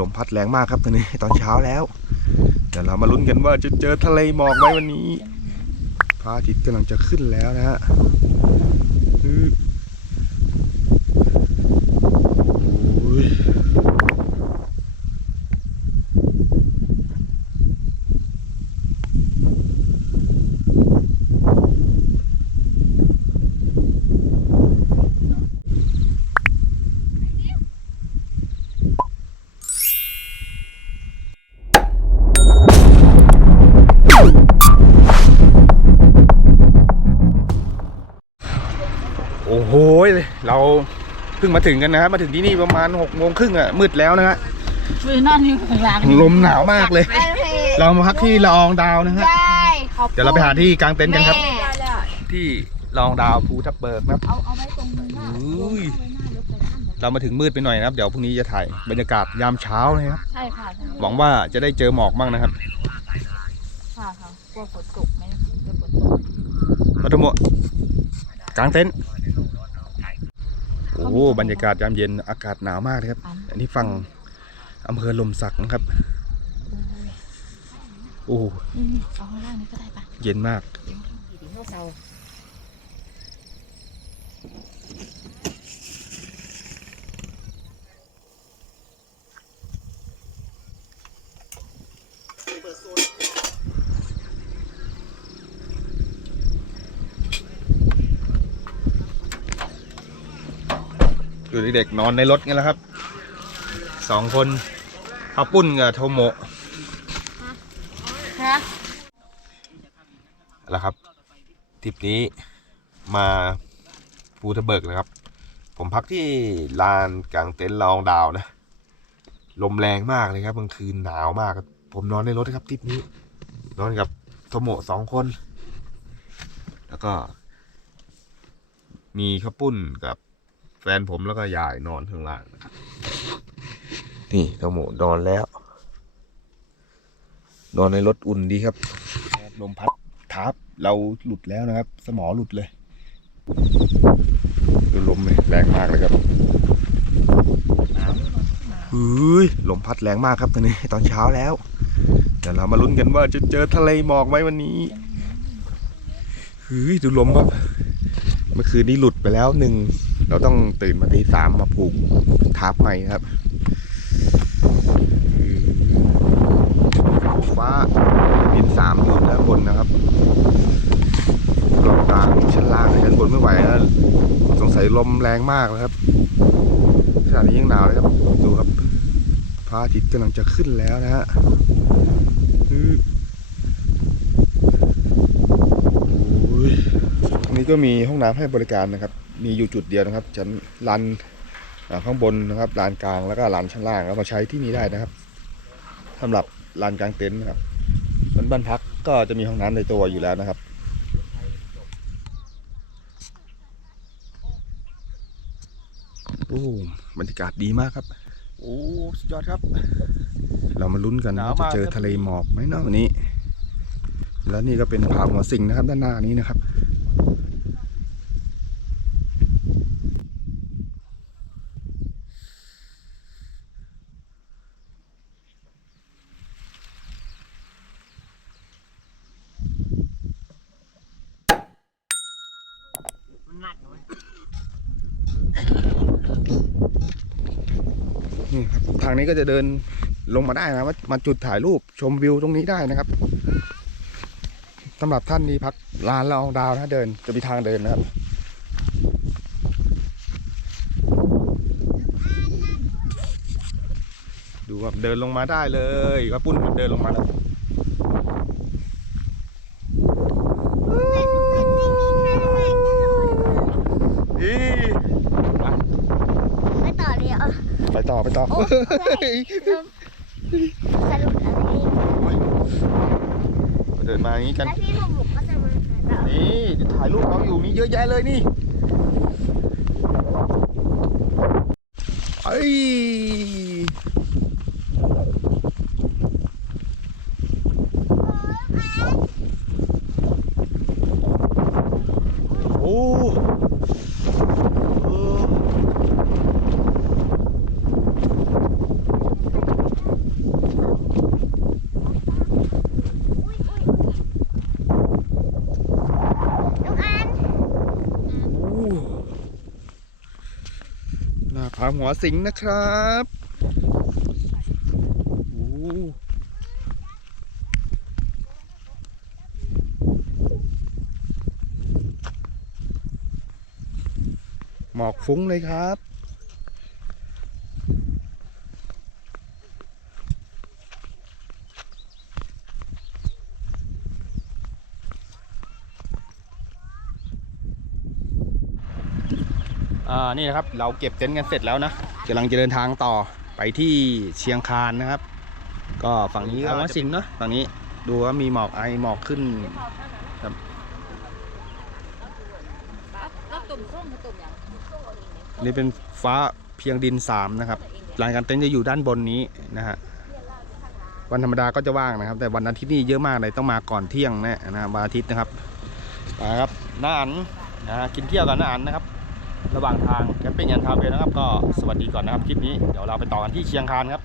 ลมพัดแรงมากครับตอนนี้ตอนเช้าแล้ว เดี๋ยวเรามาลุ้นกันว่าจะเจอทะเลหมอกไหมวันนี้พระอาทิตย์กำลังจะขึ้นแล้วนะฮะ เราเพิ่งมาถึงกันนะครับมาถึงที่นี่ประมาณหกโมงครึ่งอะมืดแล้วนะฮะมือนอนอยู่ข้างหลังลมหนาวมากเลย เรามาพักที่ละอองดาวนะฮะใช่ขอบเดี๋ยวเราไปหาที่กางเต็นท์กันครับแม่ที่ละอองดาวภูทับเบิกนะครับเอาเอาไว้ตรงนี้ว่าอุ้ยเอาไว้หน้ารถไปข้างหลังเรามาถึงมืดไปหน่อยนะครับ เดี๋ยวพรุ่งนี้จะถ่ายบรรยากาศยามเช้านะครับใช่ค่ะใช่หวังว่าจะได้เจอหมอกบ้างนะครับค่ะค่ะกลัวฝนตกไหมจะฝนตกมาทั้งหมดกางเต็นท์ โอ้โหบรรยากาศยามเย็นอากาศหนาวมากเลยครับ อันนี้ฝั่งอำเภอลมสักนะครับโอ้โหนี่นี่เอาข้างล่างนี้ก็ได้ปะเย็นมาก เข้าเสาดูเด็กๆนอนในรถกันแล้วครับสองคนข้าวปุ้นกับโทโมะฮะแล้วครับทริปนี้มาภูทะเบิกนะครับ ผมพักที่ลานกลางเต็นท์ลองดาวนะ ลมแรงมากเลยครับกลางคืนหนาวมาก ผมนอนในรถนะครับทริปนี้ นอนกับโทโมะสองคน แล้วก็ มีข้าวปุ้นกับ แฟนผมแล้วก็ยายนอนข้างล่างนะครับนี่โทโมะนอนแล้ว นอนในรถอุ่นดีครับลมพัดทับเราหลุดแล้วนะครับ สมอหลุดเลยดูลมเลยแรงมากเลยครับเฮ้ยลมพัดแรงมากครับตอนนี้ตอนเช้าแล้วเดี๋ยวเรามาลุ้นกันว่าจะเจอทะเลหมอกไหมวันนี้เฮ้ยดูลมครับเมื่อคืนนี้หลุดไปแล้วหนึ่ง เราต้องตื่นมาตีสามมาผูกทับใหม่ครับฟ้าดินสามอยู่ด้านบนนะครับกองกลางชั้นล่างชั้นบนไม่ไหวแล้วสงสัยลมแรงมากนะครับขณะนี้ยังหนาวเลยครับดูครับพระอาทิตย์กำลังจะขึ้นแล้วนะฮะนี้ก็มีห้องน้ำให้บริการนะครับ มีอยู่จุดเดียวนะครับชั้นลานอ่าข้างบนนะครับลานกลางแล้วก็ลานชั้นล่างก็มาใช้ที่นี่ได้นะครับสำหรับลานกลางเต็นท์นะครับส่วนบ้านพักก็จะมีห้องน้ำในตัวอยู่แล้วนะครับโอ้บรรยากาศดีมากครับ โอ้สุดยอดครับ เรามาลุ้นกันหนาวว่าจะมากเจอครับทะเลหมอกไหมเนาะวันนี้ แล้วนี่ก็เป็นผาหัวสิงนะครับ ด้านหน้านี้นะครับ นี่ครับทางนี้ก็จะเดินลงมาได้นะมามาจุดถ่ายรูปชมวิวตรงนี้ได้นะครับสำหรับท่านที่พักลานละอองดาวนะเดินจะมีทางเดินนะครับดูครับเดินลงมาได้เลยครับปุ้นเดินลงมาแล้วอี ไปต่อเลยเหรอ ไปต่อไปต่อโอ้ยสรุปอะไรเดินมาอย่างนี้กัน แล้วพี่หนุ่มก็จะมาหาเรานี่จะถ่ายรูปเราอยู่มีเยอะแยะเลยนี่ไอ้ยโอ้เออามหัวสิงนะครับโอ้หมอกฟุ้งเลยครับ นี่นะครับเราเก็บเต็นท์กันเสร็จแล้วนะกำลังจะเดินทางต่อไปที่เชียงคานนะครับ ก็ฝั่งนี้ก็ว่าสิงห์เนาะฝั่งนี้ดูว่ามีหมอกไอหมอกขึ้นแล้วตุ่มส้มกับตุ่มอย่างนี่เป็นฟ้าเพียงดินสามนะครับลานกางเต็นท์จะอยู่ด้านบนนี้นะฮะวันธรรมดาก็จะว่างนะครับ แต่วันอาทิตย์นี่เยอะมากเลยต้องมาก่อนเที่ยงแน่นะวันอาทิตย์นะครับไปครับน้าอันนะฮะกินเที่ยวกับน้าอันนะครับ ระหว่างทางแคมปิ้งยันทาเวนะครับ ก็สวัสดีก่อนนะครับคลิปนี้เดี๋ยวเราไปต่อกันที่เชียงคานครับ